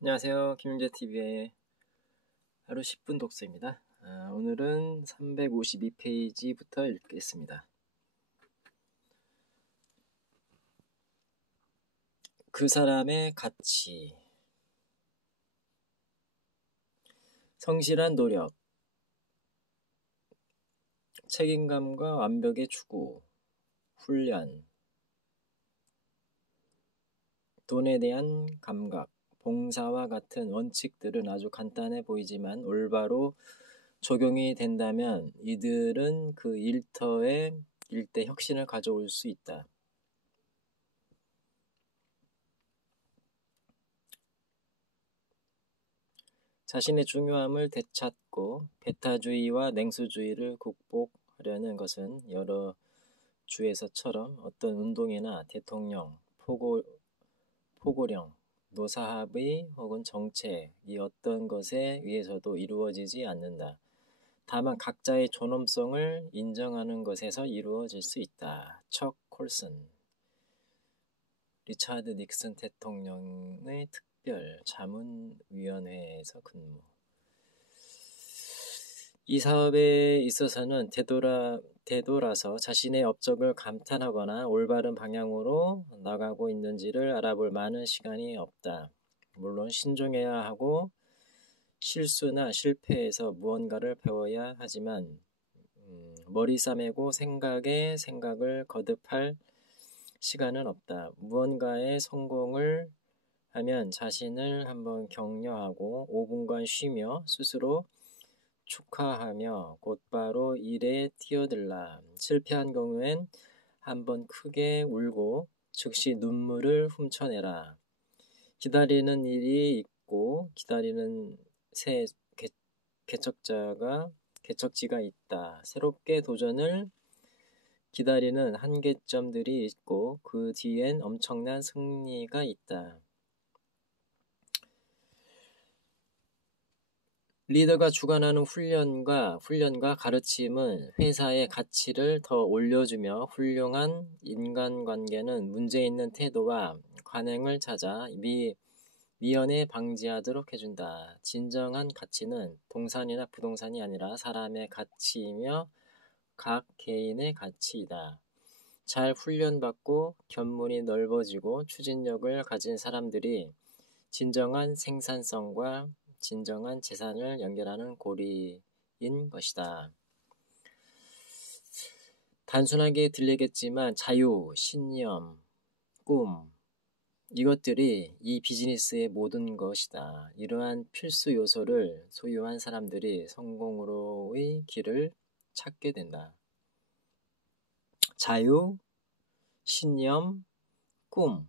안녕하세요. 김윤재TV의 하루 10분 독서입니다. 오늘은 352페이지부터 읽겠습니다. 그 사람의 가치. 성실한 노력, 책임감과 완벽의 추구, 훈련, 돈에 대한 감각, 봉사와 같은 원칙들은 아주 간단해 보이지만 올바로 적용이 된다면 이들은 그 일대 혁신을 가져올 수 있다. 자신의 중요함을 되찾고 배타주의와 냉소주의를 극복하려는 것은 여러 주에서처럼 어떤 운동이나 대통령, 포고령, 노사합의 혹은 정책 이 어떤 것에 의해서도 이루어지지 않는다. 다만 각자의 존엄성을 인정하는 것에서 이루어질 수 있다. 척 콜슨. 리차드 닉슨 대통령의 특별 자문위원회에서 근무. 이 사업에 있어서는 되돌아서 자신의 업적을 감탄하거나 올바른 방향으로 나가고 있는지를 알아볼 많은 시간이 없다. 물론 신중해야 하고 실수나 실패에서 무언가를 배워야 하지만 머리 싸매고 생각을 거듭할 시간은 없다. 무언가에 성공을 하면 자신을 한번 격려하고 5분간 쉬며 스스로 축하하며 곧바로 일에 뛰어들라. 실패한 경우엔 한번 크게 울고 즉시 눈물을 훔쳐내라. 기다리는 일이 있고 기다리는 새 개척지가 있다. 새롭게 도전을 기다리는 한계점들이 있고 그 뒤엔 엄청난 승리가 있다. 리더가 주관하는 훈련과 가르침은 회사의 가치를 더 올려주며 훌륭한 인간관계는 문제 있는 태도와 관행을 찾아 미연에 방지하도록 해준다. 진정한 가치는 동산이나 부동산이 아니라 사람의 가치이며 각 개인의 가치이다. 잘 훈련받고 견문이 넓어지고 추진력을 가진 사람들이 진정한 생산성과 진정한 재산을 연결하는 고리인 것이다. 단순하게 들리겠지만 자유, 신념, 꿈 이것들이 이 비즈니스의 모든 것이다. 이러한 필수 요소를 소유한 사람들이 성공으로의 길을 찾게 된다. 자유, 신념, 꿈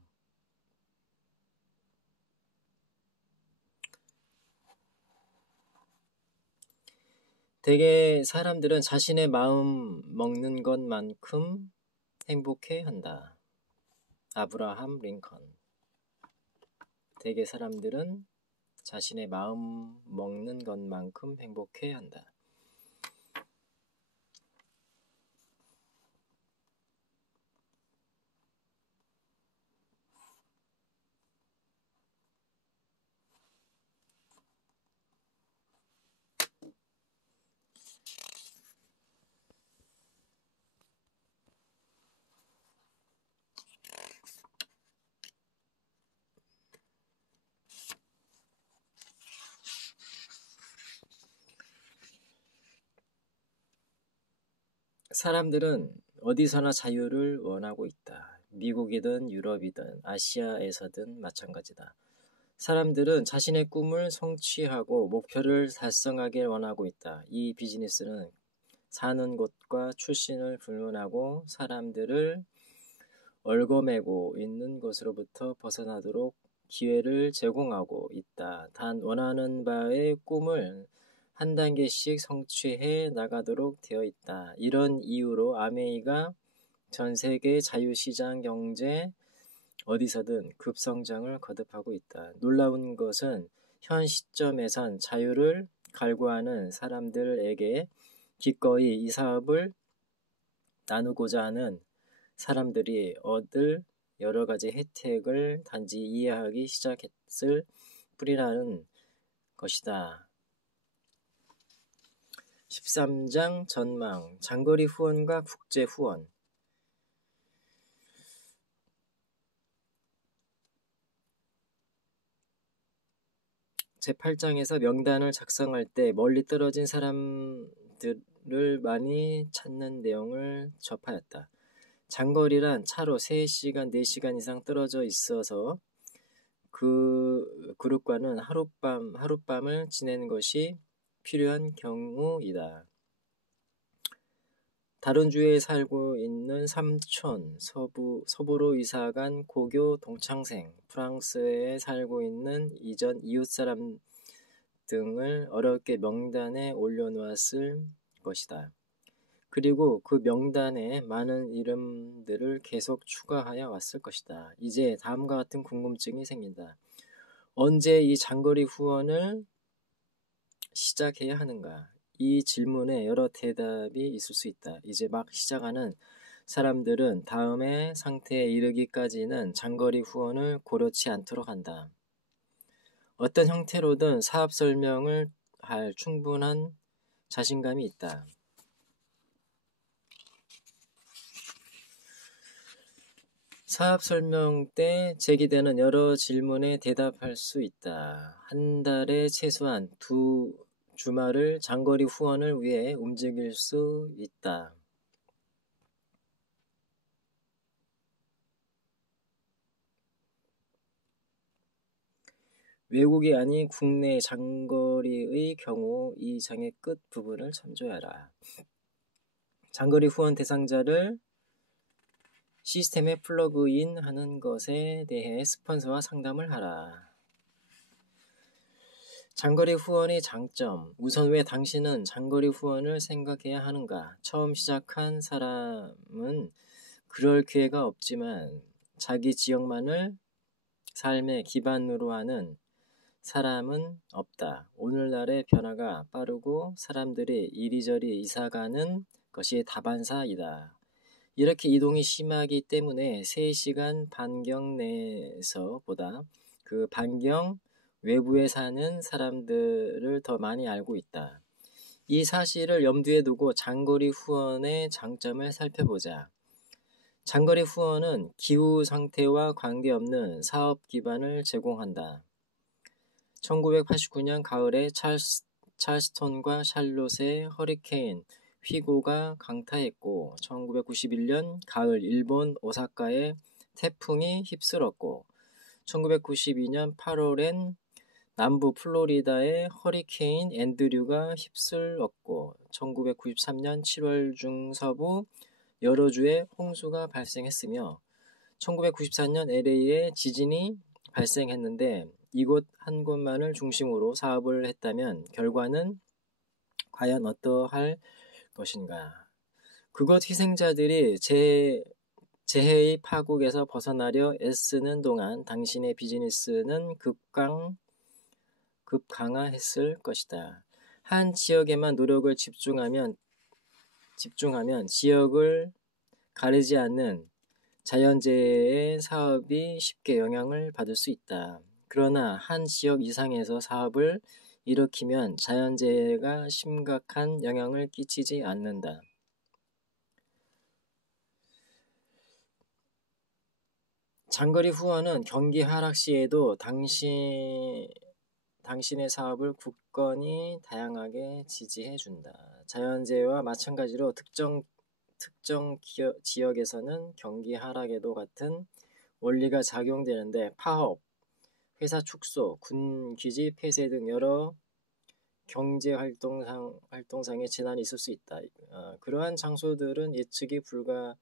대개 사람들은 자신의 마음 먹는 것만큼 행복해한다. 아브라함 링컨. 대개 사람들은 자신의 마음 먹는 것만큼 행복해한다. 사람들은 어디서나 자유를 원하고 있다. 미국이든 유럽이든 아시아에서든 마찬가지다. 사람들은 자신의 꿈을 성취하고 목표를 달성하길 원하고 있다. 이 비즈니스는 사는 곳과 출신을 불문하고 사람들을 얽어매고 있는 것으로부터 벗어나도록 기회를 제공하고 있다. 단 원하는 바의 꿈을 한 단계씩 성취해 나가도록 되어 있다. 이런 이유로 아메이가 전 세계 자유시장 경제 어디서든 급성장을 거듭하고 있다. 놀라운 것은 현 시점에선 자유를 갈구하는 사람들에게 기꺼이 이 사업을 나누고자 하는 사람들이 얻을 여러 가지 혜택을 단지 이해하기 시작했을 뿌리라는 것이다. 13장 전망, 장거리 후원과 국제 후원. 제8장에서 명단을 작성할 때 멀리 떨어진 사람들을 많이 찾는 내용을 접하였다. 장거리란 차로 3시간, 4시간 이상 떨어져 있어서 그 그룹과는 하룻밤을 지내는 것이 필요한 경우이다. 다른 주에 살고 있는 삼촌, 서부로 이사간 고교 동창생, 프랑스에 살고 있는 이전 이웃사람 등을 어렵게 명단에 올려놓았을 것이다. 그리고 그 명단에 많은 이름들을 계속 추가하여 왔을 것이다. 이제 다음과 같은 궁금증이 생긴다. 언제 이 장거리 후원을 시작해야 하는가? 이 질문에 여러 대답이 있을 수 있다. 이제 막 시작하는 사람들은 다음의 상태에 이르기까지는 장거리 후원을 고려치 않도록 한다. 어떤 형태로든 사업 설명을 할 충분한 자신감이 있다. 사업 설명 때 제기되는 여러 질문에 대답할 수 있다. 한 달에 최소한 2주말을 장거리 후원을 위해 움직일 수 있다. 외국이 아닌 국내 장거리의 경우 이 장의 끝 부분을 참조하라. 장거리 후원 대상자를 시스템에 플러그인 하는 것에 대해 스폰서와 상담을 하라. 장거리 후원의 장점. 우선 왜 당신은 장거리 후원을 생각해야 하는가? 처음 시작한 사람은 그럴 기회가 없지만 자기 지역만을 삶의 기반으로 하는 사람은 없다. 오늘날의 변화가 빠르고 사람들이 이리저리 이사가는 것이 다반사이다. 이렇게 이동이 심하기 때문에 3시간 반경 내에서 보다 그 반경 외부에 사는 사람들을 더 많이 알고 있다. 이 사실을 염두에 두고 장거리 후원의 장점을 살펴보자. 장거리 후원은 기후 상태와 관계없는 사업 기반을 제공한다. 1989년 가을에 찰스톤과 샬롯의 허리케인 휘고가 강타했고 1991년 가을 일본 오사카에 태풍이 휩쓸었고 1992년 8월엔 남부 플로리다의 허리케인 앤드류가 휩쓸었고 1993년 7월 중서부 여러 주에 홍수가 발생했으며 1994년 LA에 지진이 발생했는데 이곳 한 곳만을 중심으로 사업을 했다면 결과는 과연 어떠할 것인가? 그곳 희생자들이 재해의 파국에서 벗어나려 애쓰는 동안 당신의 비즈니스는 급강화했을 것이다. 한 지역에만 노력을 집중하면 지역을 가리지 않는 자연재해의 사업이 쉽게 영향을 받을 수 있다. 그러나 한 지역 이상에서 사업을 일으키면 자연재해가 심각한 영향을 끼치지 않는다. 장거리 후원은 경기 하락 시에도 당신의 사업을 굳건히 다양하게 지지해준다. 자연재해와 마찬가지로 특정 지역에서는 경기 하락에도 같은 원리가 작용되는데 파업, 회사 축소, 군 기지 폐쇄 등 여러 경제 활동상의 재난이 있을 수 있다. 그러한 장소들은 예측이 불가능하다.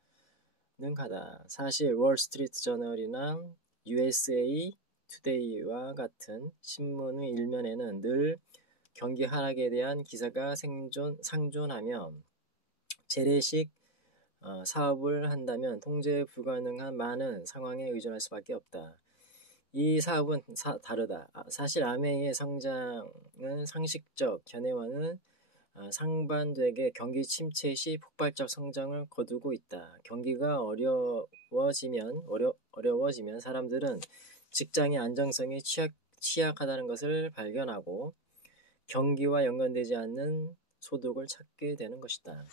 사실 월스트리트 저널이나 USA 투데이와 같은 신문의 일면에는 늘 경기 하락에 대한 기사가 상존하며 재래식 사업을 한다면 통제 불가능한 많은 상황에 의존할 수밖에 없다. 이 사업은 다르다. 사실 아메이의 성장은 상식적 견해와는 상반되게 경기 침체 시 폭발적 성장을 거두고 있다. 경기가 어려워지면 사람들은 직장의 안정성에 취약하다는 것을 발견하고 경기와 연관되지 않는 소득을 찾게 되는 것이다.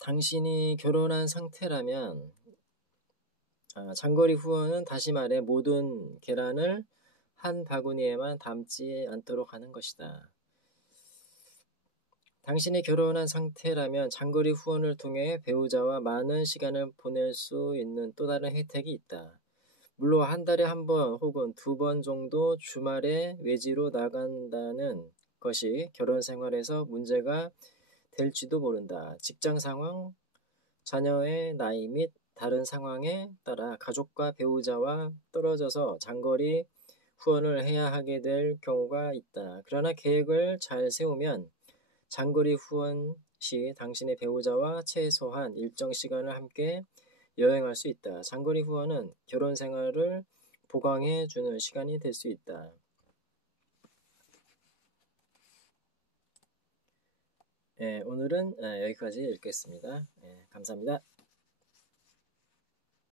당신이 결혼한 상태라면 장거리 후원은 다시 말해 모든 계란을 한 바구니에만 담지 않도록 하는 것이다. 당신이 결혼한 상태라면 장거리 후원을 통해 배우자와 많은 시간을 보낼 수 있는 또 다른 혜택이 있다. 물론 한 달에 한 번 혹은 2번 정도 주말에 외지로 나간다는 것이 결혼 생활에서 문제가 될지도 모른다. 직장 상황, 자녀의 나이 및 다른 상황에 따라 가족과 배우자와 떨어져서 장거리 후원을 해야 하게 될 경우가 있다. 그러나 계획을 잘 세우면 장거리 후원 시 당신의 배우자와 최소한 일정 시간을 함께 여행할 수 있다. 장거리 후원은 결혼 생활을 보강해 주는 시간이 될 수 있다. 오늘은 여기까지 읽겠습니다. 감사합니다.